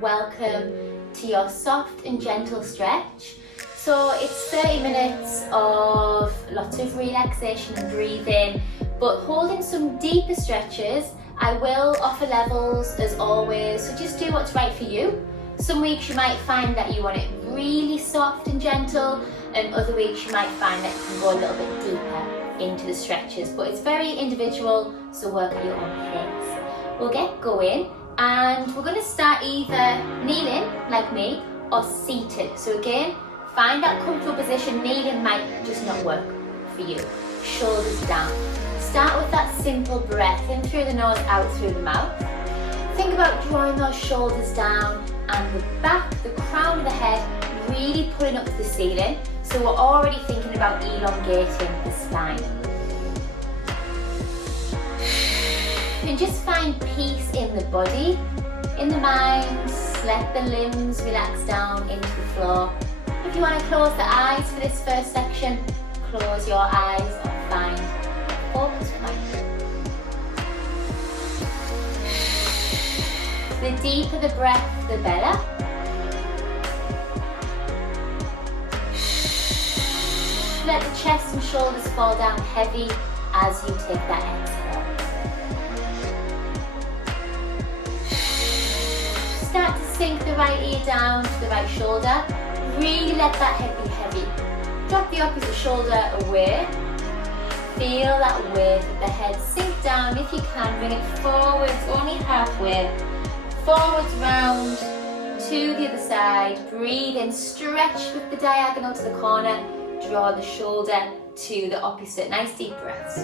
welcome to your soft and gentle stretch. So it's 30 minutes of lots of relaxation and breathing, but holding some deeper stretches. I will offer levels as always, so just do what's right for you. Some weeks you might find that you want it really soft and gentle, and other weeks you might find that you can go a little bit deeper into the stretches, but it's very individual, so work at your own pace. We'll get going, and we're going to start either kneeling like me or seated. So again, find that comfortable position. Kneeling might just not work for you. Shoulders down. Start with that simple breath in through the nose, out through the mouth. Think about drawing those shoulders down and the back, the crown of the head really pulling up to the ceiling. So we're already thinking about elongating the spine. And just find peace in the body, in the mind. Let the limbs relax down into the floor. If you want to close the eyes for this first section, close your eyes and find a focus point. The deeper the breath, the better. Let the chest and shoulders fall down heavy as you take that exhale. Start to sink the right ear down to the right shoulder. Really let that head be heavy. Drop the opposite shoulder away. Feel that weight of the head sink down. If you can, bring it forwards, only halfway. Forwards round to the other side. Breathe in, stretch with the diagonal to the corner. Draw the shoulder to the opposite. Nice deep breaths.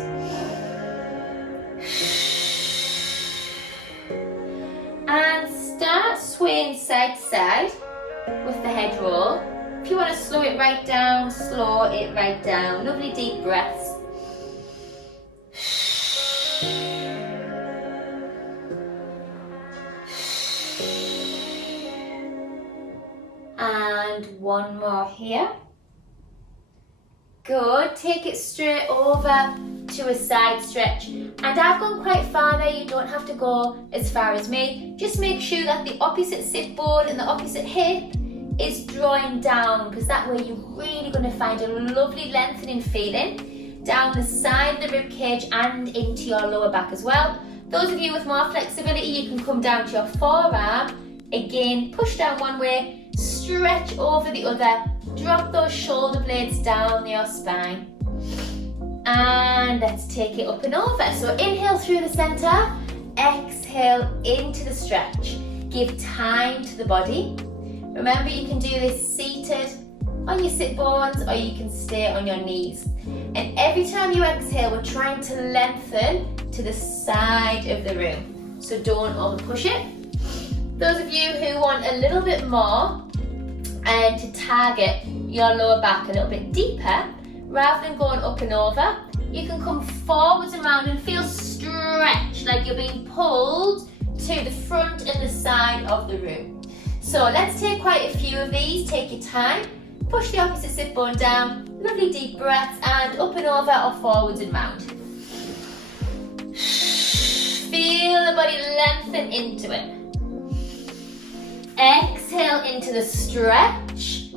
And start swaying side to side with the head roll. If you want to slow it right down, slow it right down. Lovely deep breaths. And one more here. Good. Take it straight over to a side stretch. And I've gone quite far there. You don't have to go as far as me. Just make sure that the opposite sit bone and the opposite hip is drawing down, because that way you're really going to find a lovely lengthening feeling down the side of the rib cage and into your lower back as well. Those of you with more flexibility, you can come down to your forearm. Again, push down one way, stretch over the other. Drop those shoulder blades down your spine. And let's take it up and over. So inhale through the center, exhale into the stretch. Give time to the body. Remember, you can do this seated on your sit bones, or you can stay on your knees. And every time you exhale, we're trying to lengthen to the side of the room. So don't over push it. Those of you who want a little bit more and to target your lower back a little bit deeper, rather than going up and over, you can come forwards and round and feel stretched, like you're being pulled to the front and the side of the room. So let's take quite a few of these. Take your time. Push the opposite sit bone down. Lovely deep breaths, and up and over or forwards and round. Feel the body lengthen into it. Exhale into the stretch.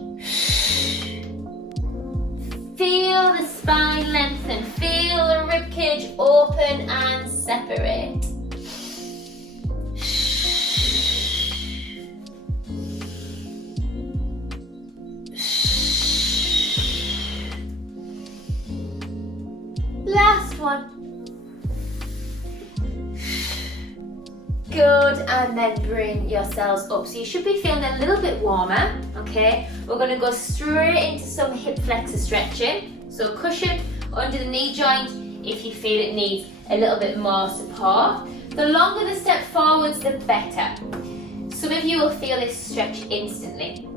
Feel the spine lengthen. Feel the ribcage open and separate. Last one. Good, and then bring yourselves up. So you should be feeling a little bit warmer, okay? We're going to go straight into some hip flexor stretching. So cushion under the knee joint if you feel it needs a little bit more support. The longer the step forwards, the better. Some of you will feel this stretch instantly.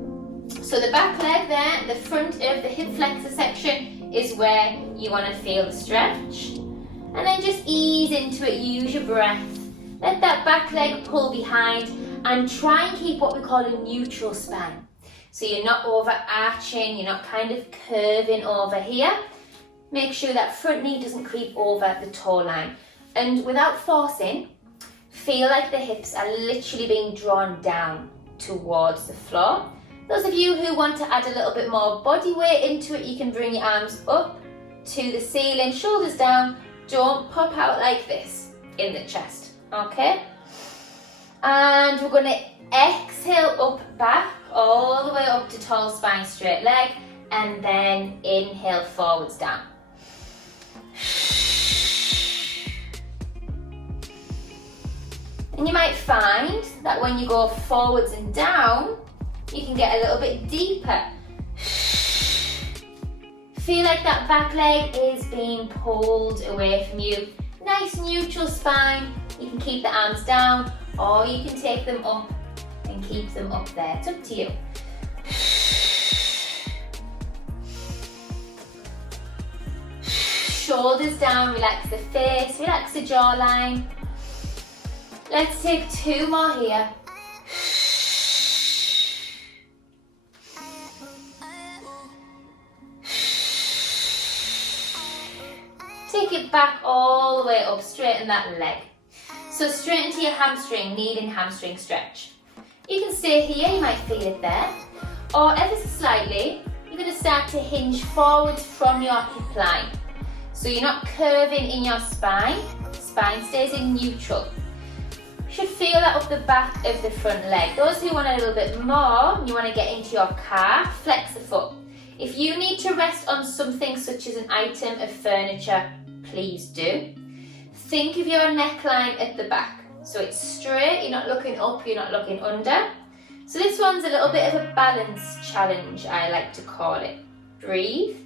So the back leg there, the front of the hip flexor section is where you want to feel the stretch. And then just ease into it, use your breath. Let that back leg pull behind and try and keep what we call a neutral spine. So you're not overarching, you're not kind of curving over here. Make sure that front knee doesn't creep over the toe line. And without forcing, feel like the hips are literally being drawn down. towards the floor. Those of you who want to add a little bit more body weight into it, you can bring your arms up to the ceiling, shoulders down. Don't pop out like this in the chest, okay? And we're going to exhale up, back, all the way up to tall spine, straight leg, and then inhale forwards, down. And you might find that when you go forwards and down, you can get a little bit deeper. Feel like that back leg is being pulled away from you. Nice neutral spine. You can keep the arms down or you can take them up and keep them up there. It's up to you. Shoulders down, relax the face, relax the jawline. Let's take 2 more here. Take it back all the way up, straighten that leg. So straighten to your hamstring, knee and hamstring stretch. You can stay here, you might feel it there. Or ever so slightly, you're going to start to hinge forwards from your hip line. So you're not curving in your spine, spine stays in neutral. You should feel that up the back of the front leg. Those who want a little bit more, you want to get into your calf, flex the foot. If you need to rest on something such as an item of furniture, please do. Think of your neckline at the back. So it's straight, you're not looking up, you're not looking under. So this one's a little bit of a balance challenge, I like to call it. Breathe.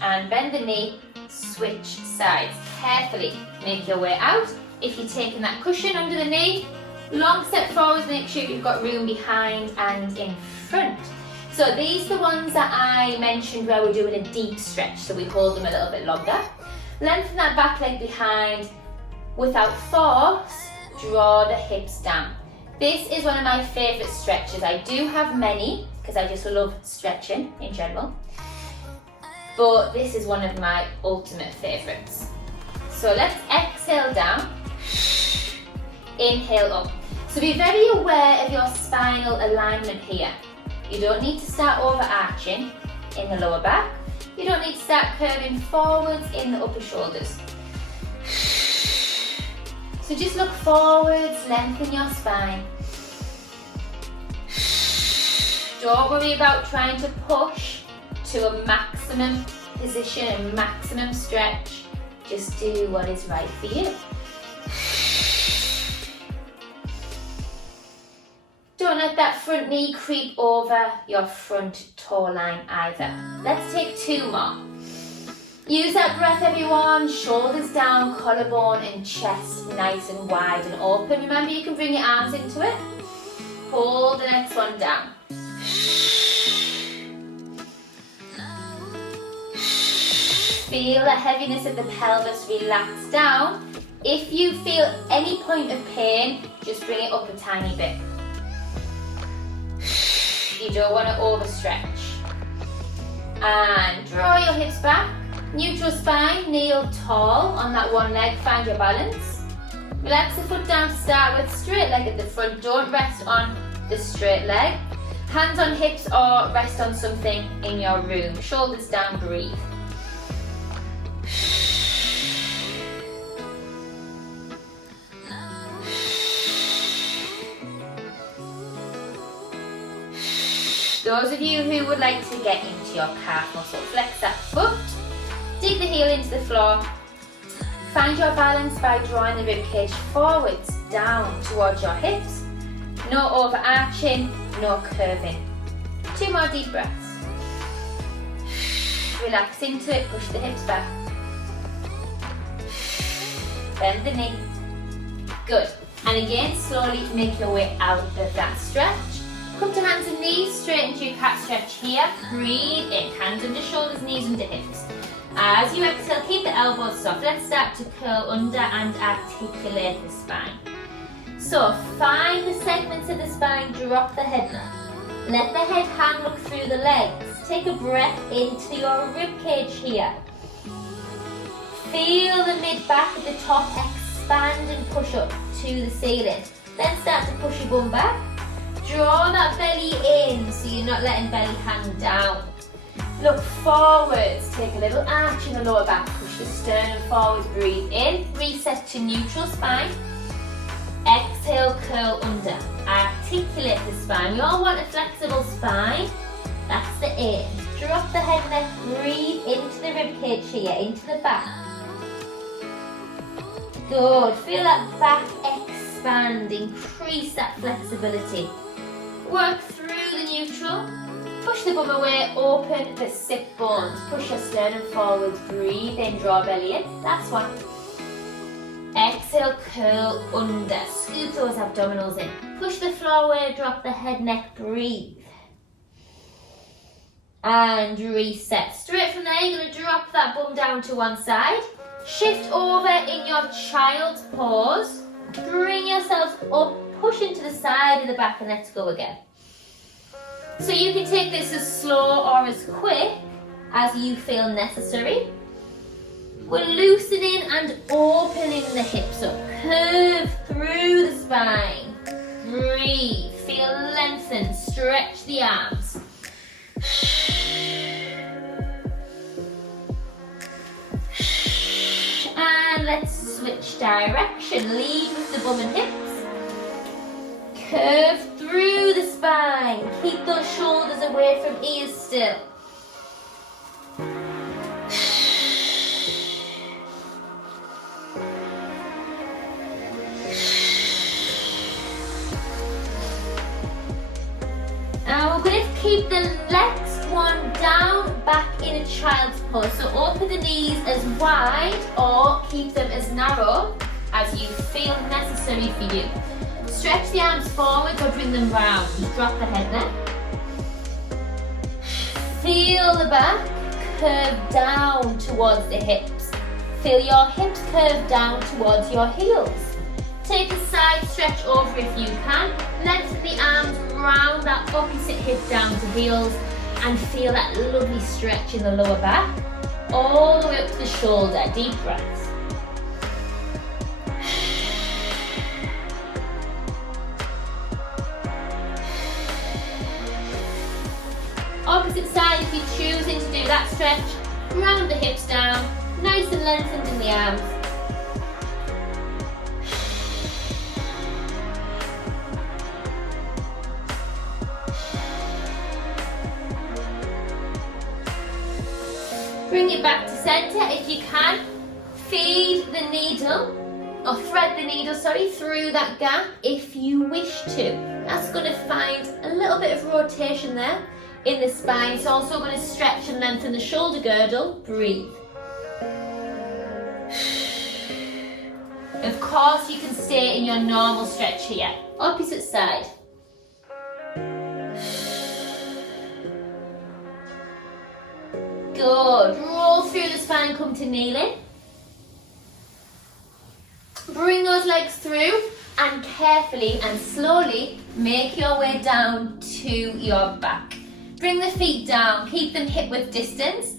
And bend the knee, switch sides. Carefully make your way out. If you're taking that cushion under the knee, long step forwards, make sure you've got room behind and in front. So these are the ones that I mentioned where we're doing a deep stretch, so we hold them a little bit longer. Lengthen that back leg behind. Without force, draw the hips down. This is one of my favourite stretches. I do have many, because I just love stretching in general. But this is one of my ultimate favourites. So let's exhale down, inhale up. So be very aware of your spinal alignment here. You don't need to start overarching in the lower back. You don't need to start curving forwards in the upper shoulders. So just look forwards, lengthen your spine. Don't worry about trying to push to a maximum position, a maximum stretch. Just do what is right for you. Don't let that front knee creep over your front toe line either. Let's take 2 more. Use that breath, everyone. Shoulders down, collarbone and chest nice and wide and open. Remember, you can bring your arms into it. Hold the next one down. Feel the heaviness of the pelvis relax down. If you feel any point of pain, just bring it up a tiny bit. You don't want to overstretch. And draw your hips back. Neutral spine, kneel tall on that one leg, find your balance. Relax the foot down to start with, straight leg at the front, don't rest on the straight leg. Hands on hips or rest on something in your room. Shoulders down, breathe. Those of you who would like to get into your calf muscle, flex that foot, dig the heel into the floor, find your balance by drawing the ribcage forwards, down towards your hips, no overarching, no curving. 2 more deep breaths. Relax into it, push the hips back. Bend the knee. Good. And again, slowly make your way out of that stretch. Come to hands and knees, straighten to your cat stretch here. Breathe in, hands under shoulders, knees under hips. As you exhale, keep the elbows soft. Let's start to curl under and articulate the spine. So find the segments of the spine, drop the head now. Let the head hang, look through the legs. Take a breath into your ribcage here. Feel the mid back at the top expand and push up to the ceiling. Then start to push your bum back. Draw that belly in so you're not letting belly hang down. Look forwards, take a little arch in the lower back, push your sternum forwards, breathe in, reset to neutral spine. Exhale, curl under, articulate the spine. We all want a flexible spine, that's the aim. Drop the head neck, breathe into the rib cage here, into the back. Good, feel that back expand, increase that flexibility. Work through the neutral. Push the bum away, open the sit bones. Push your sternum forwards, breathe in, draw belly in. Last one. Exhale, curl under. Scoop those abdominals in. Push the floor away, drop the head, neck, breathe. And reset. Straight from there, you're going to drop that bum down to one side. Shift over in your child's pose. Bring yourself up, push into the side of the back, and let's go again. So you can take this as slow or as quick as you feel necessary. We're loosening and opening the hips up. Curve through the spine. Breathe. Feel lengthen. Stretch the arms. And let's switch direction. Lead with the bum and hips. Curve through the spine. Keep those shoulders away from ears still. Now we're going to keep the next one down, back in a child's pose. So open the knees as wide or keep them as narrow as you feel necessary for you. Stretch the arms forward or bring them round. Just drop the head there. Feel the back curve down towards the hips. Feel your hips curve down towards your heels. Take a side stretch over if you can. Lengthen the arms round that opposite hip down to heels and feel that lovely stretch in the lower back. All the way up to the shoulder. Deep breaths. Opposite side if you're choosing to do that stretch. Round the hips down, nice and lengthened in the arms. Bring it back to centre if you can. Feed the needle, or thread the needle, through that gap if you wish to. That's going to find a little bit of rotation there in the spine. It's also going to stretch and lengthen the shoulder girdle. Breathe. Of course, you can stay in your normal stretch here. Opposite side. Good. Roll through the spine, come to kneeling. Bring those legs through and carefully and slowly make your way down to your back. Bring the feet down, keep them hip width distance.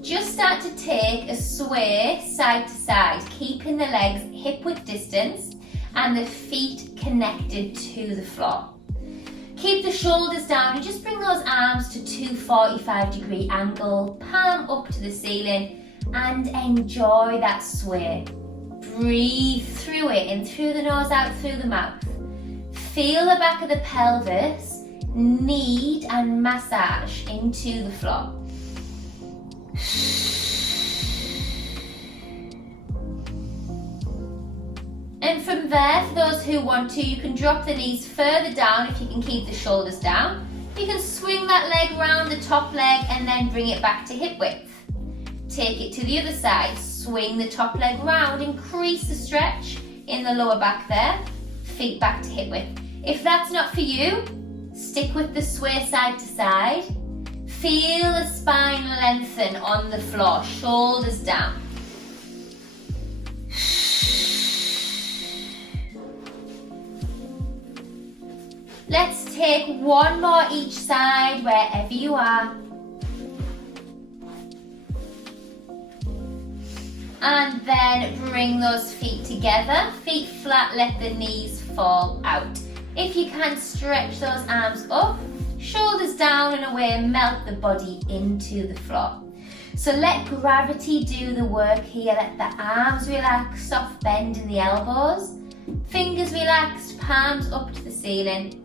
Just start to take a sway side to side, keeping the legs hip width distance and the feet connected to the floor. Keep the shoulders down and just bring those arms to 245-degree angle, palm up to the ceiling, and enjoy that sway. Breathe through it, in through the nose, out through the mouth. Feel the back of the pelvis, knead and massage into the floor. And from there, for those who want to, you can drop the knees further down if you can keep the shoulders down. You can swing that leg round the top leg and then bring it back to hip width. Take it to the other side, swing the top leg round, increase the stretch in the lower back there, feet back to hip width. If that's not for you, stick with the sway side to side. Feel the spine lengthen on the floor, shoulders down. Let's take one more each side wherever you are. And then bring those feet together, feet flat, let the knees fall out. If you can, stretch those arms up, shoulders down and away, melt the body into the floor. So let gravity do the work here. Let the arms relax, soft bend in the elbows, fingers relaxed, palms up to the ceiling.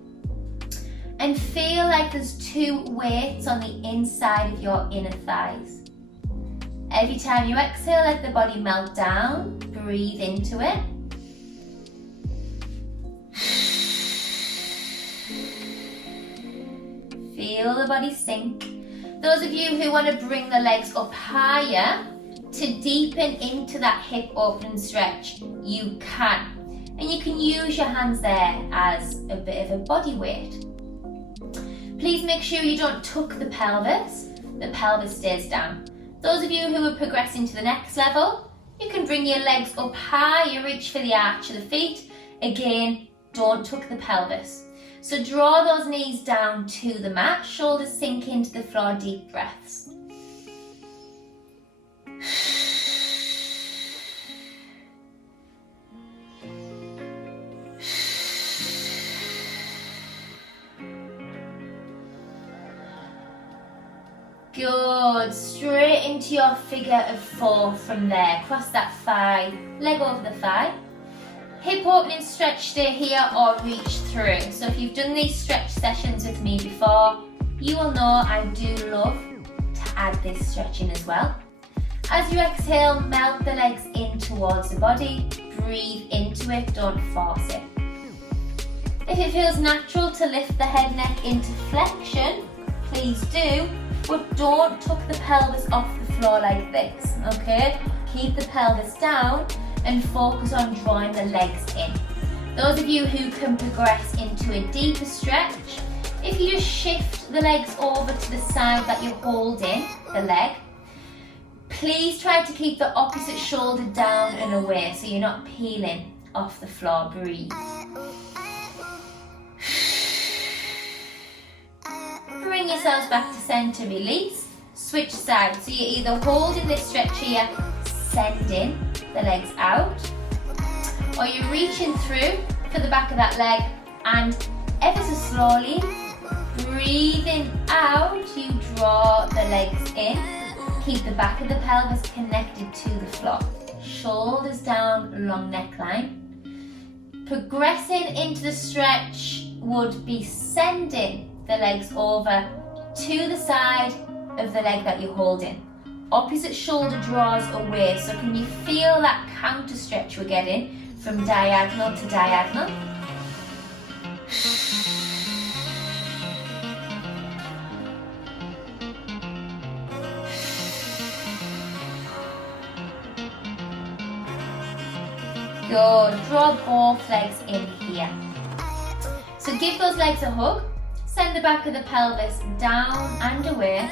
And feel like there's two weights on the inside of your inner thighs. Every time you exhale, let the body melt down, breathe into it. Feel the body sink. Those of you who want to bring the legs up higher to deepen into that hip open stretch, you can. And you can use your hands there as a bit of a body weight. Please make sure you don't tuck the pelvis stays down. Those of you who are progressing to the next level, you can bring your legs up high, you reach for the arch of the feet. Again, don't tuck the pelvis. So draw those knees down to the mat, shoulders sink into the floor, deep breaths. Good, straight into your figure of four from there. Cross that thigh, leg over the thigh. Hip opening stretch, stay here or reach through. So if you've done these stretch sessions with me before, you will know I do love to add this stretching as well. As you exhale, melt the legs in towards the body. Breathe into it, don't force it. If it feels natural to lift the head neck into flexion, please do. But don't tuck the pelvis off the floor like this, okay? Keep the pelvis down and focus on drawing the legs in. Those of you who can progress into a deeper stretch, if you just shift the legs over to the side that you're holding the leg, please try to keep the opposite shoulder down and away so you're not peeling off the floor. Breathe. Bring yourselves back to center, release, switch sides. So you're either holding this stretch here, sending the legs out, or you're reaching through for the back of that leg and ever so slowly, breathing out, you draw the legs in. Keep the back of the pelvis connected to the floor. Shoulders down, long neckline. Progressing into the stretch would be sending the legs over to the side of the leg that you're holding. Opposite shoulder draws away. So can you feel that counter stretch we're getting from diagonal to diagonal? Good. Draw both legs in here. So give those legs a hug. Send the back of the pelvis down and away.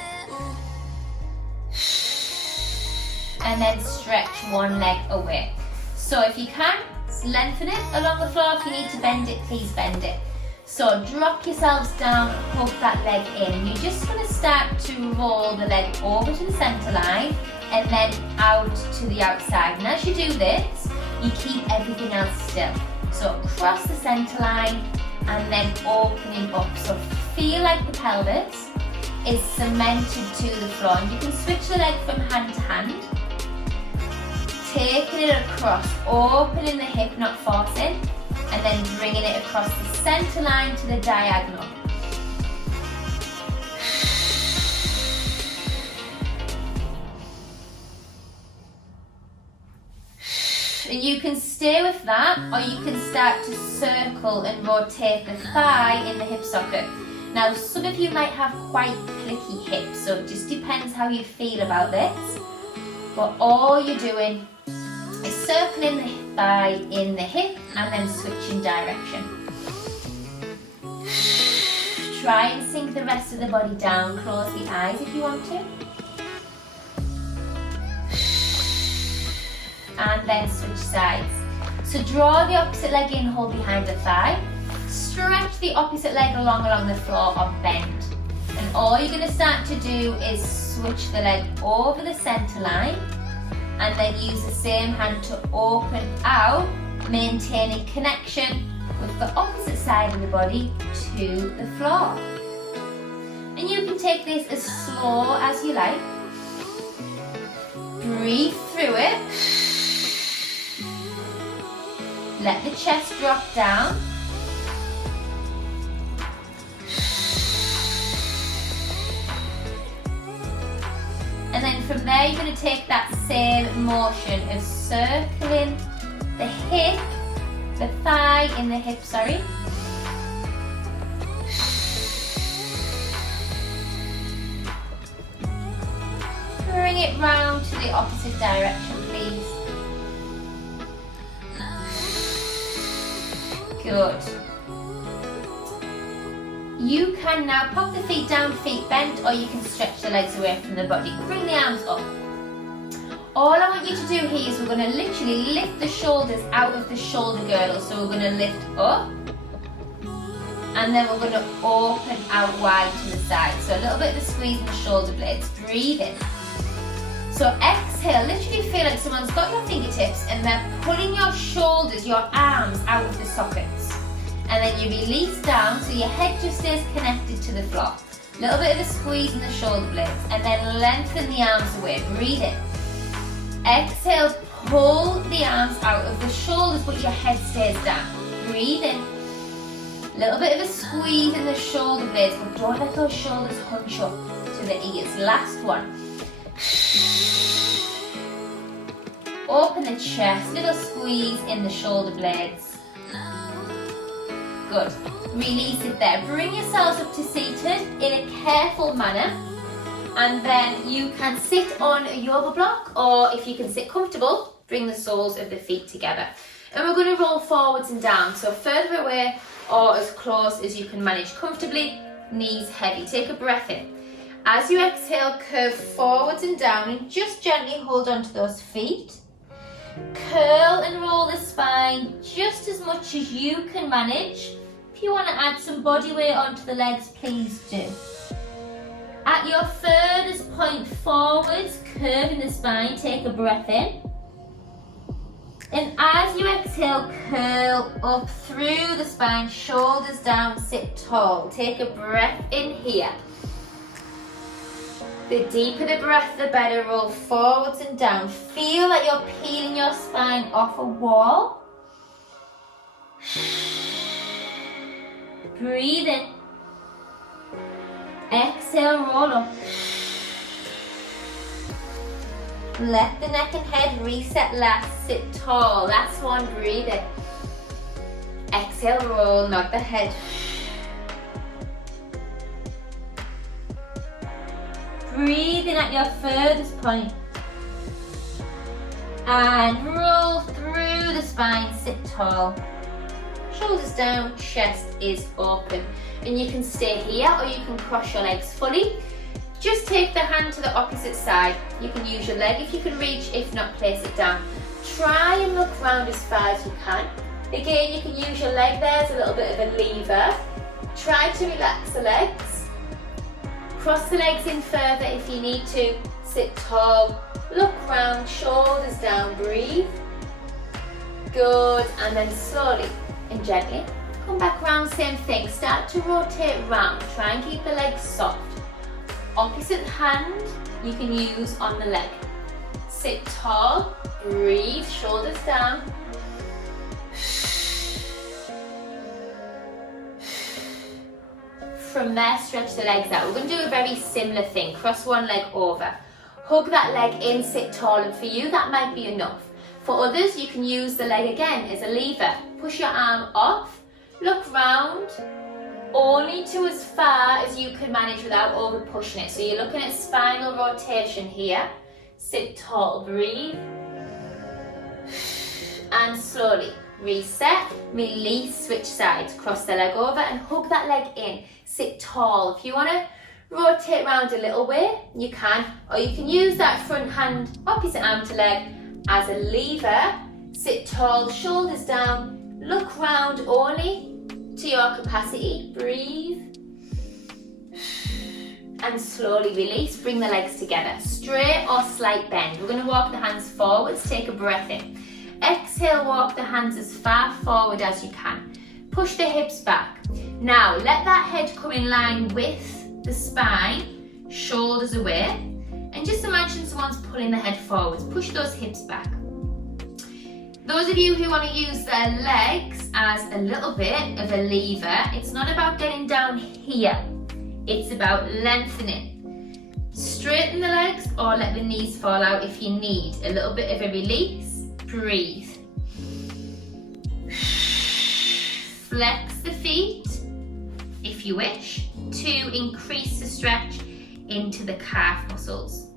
And then stretch one leg away. So if you can, lengthen it along the floor. If you need to bend it, please bend it. So drop yourselves down, hook that leg in. You're just going to start to roll the leg over to the center line and then out to the outside. And as you do this, you keep everything else still. So across the center line and then opening up. So feel like the pelvis is cemented to the floor. And you can switch the leg from hand to hand. Taking it across, opening the hip, not forcing, and then bringing it across the center line to the diagonal. And you can stay with that, or you can start to circle and rotate the thigh in the hip socket. Now, some of you might have quite clicky hips, so it just depends how you feel about this. But all you're doing is circling the thigh in the hip and then switching direction. Try and sink the rest of the body down. Close the eyes if you want to. And then switch sides. So draw the opposite leg in, hold behind the thigh. Stretch the opposite leg along the floor or bend. And all you're going to start to do is switch the leg over the center line and then use the same hand to open out, maintaining connection with the opposite side of the body to the floor. And you can take this as slow as you like. Breathe through it. Let the chest drop down. And then from there, you're going to take that same motion of circling the hip, the thigh in the hip, sorry. Bring it round to the opposite direction, please. Good. You can now pop the feet down, feet bent, or you can stretch the legs away from the body. Bring the arms up. All I want you to do here is we're going to literally lift the shoulders out of the shoulder girdle. So we're going to lift up, and then we're going to open out wide to the side. So a little bit of a squeeze in the shoulder blades. Breathe in. So exhale, literally feel like someone's got your fingertips and they're pulling your shoulders, your arms out of the sockets. And then you release down so your head just stays connected to the floor. A little bit of a squeeze in the shoulder blades, and then lengthen the arms away. Breathe in. Exhale, pull the arms out of the shoulders but your head stays down. Breathe in. A little bit of a squeeze in the shoulder blades, but don't let those shoulders hunch up to the ears. Last one. Open the chest, little squeeze in the shoulder blades. Good. Release it there. Bring yourselves up to seated in a careful manner. And then you can sit on a yoga block, or if you can sit comfortable, bring the soles of the feet together. And we're going to roll forwards and down. So further away or as close as you can manage comfortably. Knees heavy. Take a breath in. As you exhale, curve forwards and down and just gently hold on to those feet. Curl and roll the spine just as much as you can manage. If you want to add some body weight onto the legs, please do. At your furthest point forwards, curving the spine, take a breath in. And as you exhale, curl up through the spine, shoulders down, sit tall. Take a breath in here. The deeper the breath, the better. Roll forwards and down. Feel like you're peeling your spine off a wall. Breathe in. Exhale, roll up. Let the neck and head reset last. Sit tall. Last one, breathe in. Exhale, roll, not the head. Breathe in at your furthest point. And roll through the spine, sit tall. Shoulders down, chest is open. And you can stay here or you can cross your legs fully. Just take the hand to the opposite side. You can use your leg if you can reach, if not, place it down. Try and look round as far as you can. Again, you can use your leg there as a little bit of a lever. Try to relax the legs. Cross the legs in further if you need to. Sit tall, look round, shoulders down, breathe. Good, and then slowly and gently come back round, same thing. Start to rotate round. Try and keep the legs soft. Opposite hand you can use on the leg. Sit tall, breathe, shoulders down. From there, stretch the legs out. We're going to do a very similar thing. Cross one leg over. Hug that leg in, sit tall, and for you that might be enough. For others, you can use the leg again as a lever. Push your arm off, look round, only to as far as you can manage without over pushing it. So you're looking at spinal rotation here. Sit tall, breathe. And slowly reset, release, switch sides. Cross the leg over and hug that leg in. Sit tall. If you want to rotate around a little way, you can. Or you can use that front hand, opposite arm to leg, as a lever. Sit tall, shoulders down. Look round only to your capacity. Breathe. And slowly release. Bring the legs together. Straight or slight bend. We're going to walk the hands forwards. Take a breath in. Exhale, walk the hands as far forward as you can. Push the hips back. Now let that head come in line with the spine, shoulders away, and just imagine someone's pulling the head forwards. Push those hips back. Those of you who want to use their legs as a little bit of a lever, it's not about getting down here, it's about lengthening. Straighten the legs or let the knees fall out if you need a little bit of a release. Breathe. Flex the feet if you wish to increase the stretch into the calf muscles.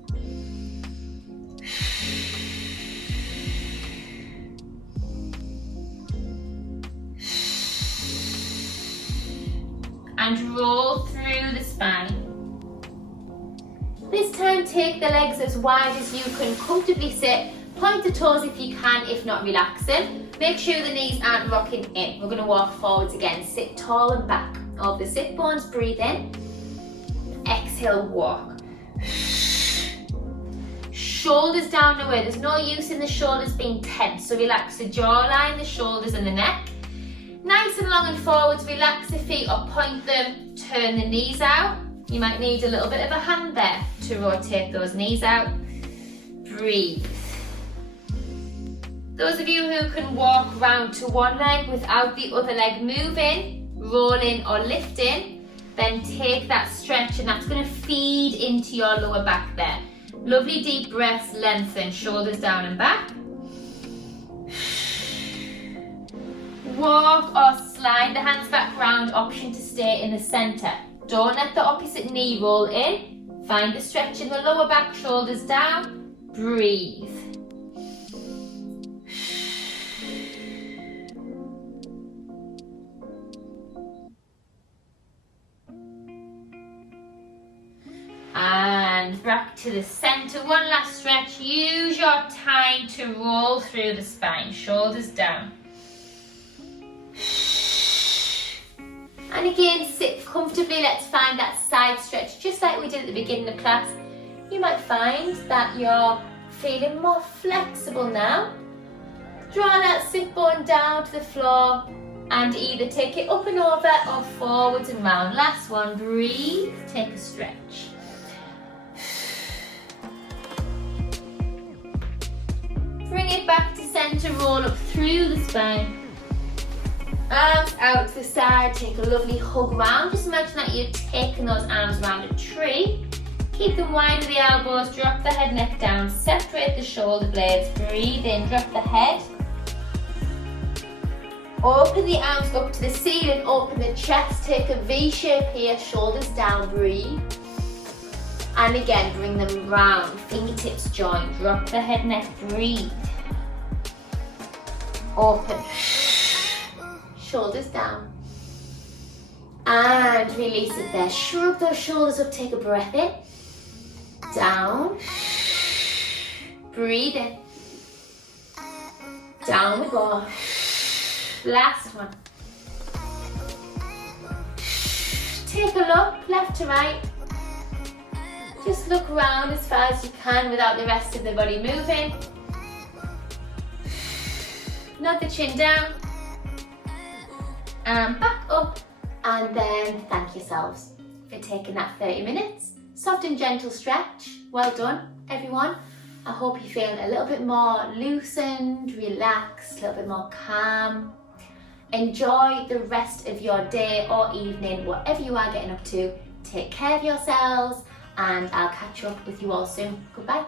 And roll through the spine. This time take the legs as wide as you can comfortably sit. Point the toes if you can, if not relax them. Make sure the knees aren't rocking in. We're going to walk forwards again. Sit tall and back. Of the sit bones, breathe in. Exhale, walk. Shoulders down and away. There's no use in the shoulders being tense. So relax the jawline, the shoulders and the neck. Nice and long and forwards. Relax the feet or point them. Turn the knees out. You might need a little bit of a hand there to rotate those knees out. Breathe. Those of you who can walk round to one leg without the other leg moving, rolling or lifting, then take that stretch and that's going to feed into your lower back there. Lovely deep breaths, lengthen, shoulders down and back. Walk or slide the hands back round, option to stay in the centre. Don't let the opposite knee roll in. Find the stretch in the lower back, shoulders down. Breathe. And back to the centre. One last stretch. Use your time to roll through the spine, shoulders down. And again, sit comfortably. Let's find that side stretch, just like we did at the beginning of class. You might find that you're feeling more flexible now. Draw that sit bone down to the floor and either take it up and over or forwards and round. Last one, breathe, take a stretch. Bring it back to centre, roll up through the spine. Arms out to the side, take a lovely hug round. Just imagine that you're taking those arms around a tree. Keep them wide with the elbows, drop the head, neck down, separate the shoulder blades, breathe in, drop the head. Open the arms up to the ceiling, open the chest, take a V shape here, shoulders down, breathe. And again, bring them round, fingertips join, drop the head, neck, breathe. Open. Shoulders down. And release it there. Shrug those shoulders up, take a breath in. Down. Breathe in. Down we go. Last one. Take a look, left to right. Just look around as far as you can without the rest of the body moving. Nod the chin down. And back up, and then thank yourselves for taking that 30 minutes. Soft and gentle stretch. Well done, everyone. I hope you feel a little bit more loosened, relaxed, a little bit more calm. Enjoy the rest of your day or evening, whatever you are getting up to. Take care of yourselves, and I'll catch up with you all soon. Goodbye.